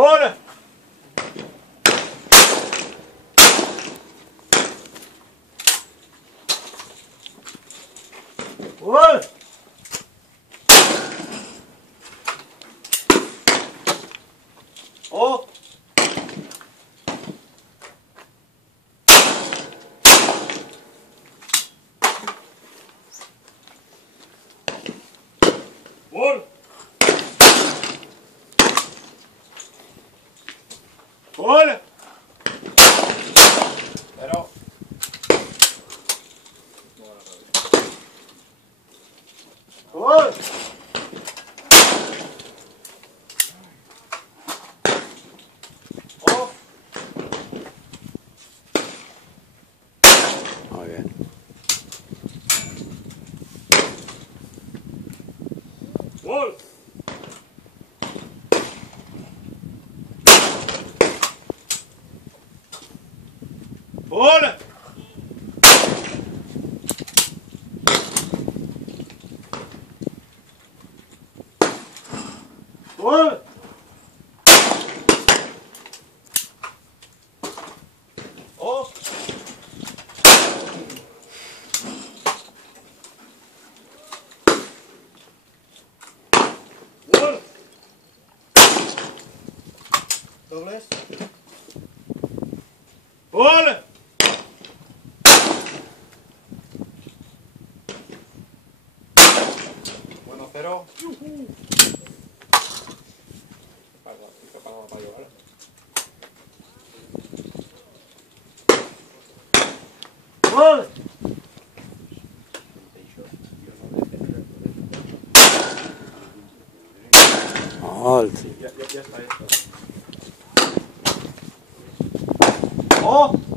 ¡Hola! ¡Hola! ¡Oh! ¡Hola! ¡Hola! Pero... ¡Hola! ¡Oh! Muy bien. ¡Hola! ¡Hola! ¡Hola! ¡Oh! ¡Hola! ¿Dobles? ¡Hola! Bueno, cero. Para llevar. ¡Hola! Alt. Ya está esto. ¡Oh!